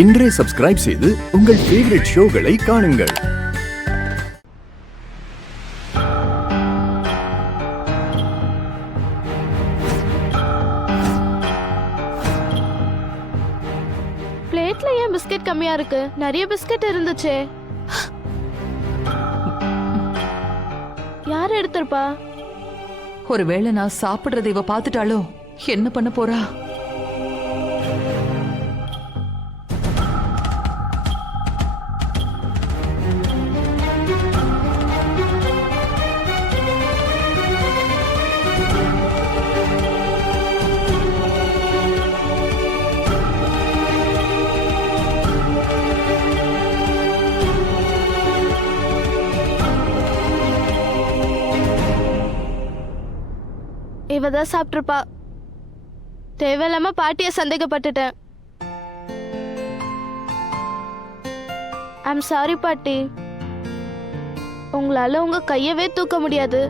இன்றே சப்ஸ்கிரைப் செய்து உங்கள் ஃபேவரட் ஷோகளை காணுங்கள். பிளேட்ல ஏன் பிஸ்கட் கம்மியா இருக்கு? நிறைய பிஸ்கட் இருந்துச்சே. யார் எடுத்திருப்பா? ஒருவேளை நான் சாப்பிடுறத இவ பாத்துட்டாளோ? என்ன பண்ண போறா? இவதான் சாப்பிட்டிருப்பா. தேவையில்லாம பாட்டிய சந்தேகப்பட்டுட்டேன். ஐம் சாரி பாட்டி. உங்களால உங்க கையவே தூக்க முடியாது.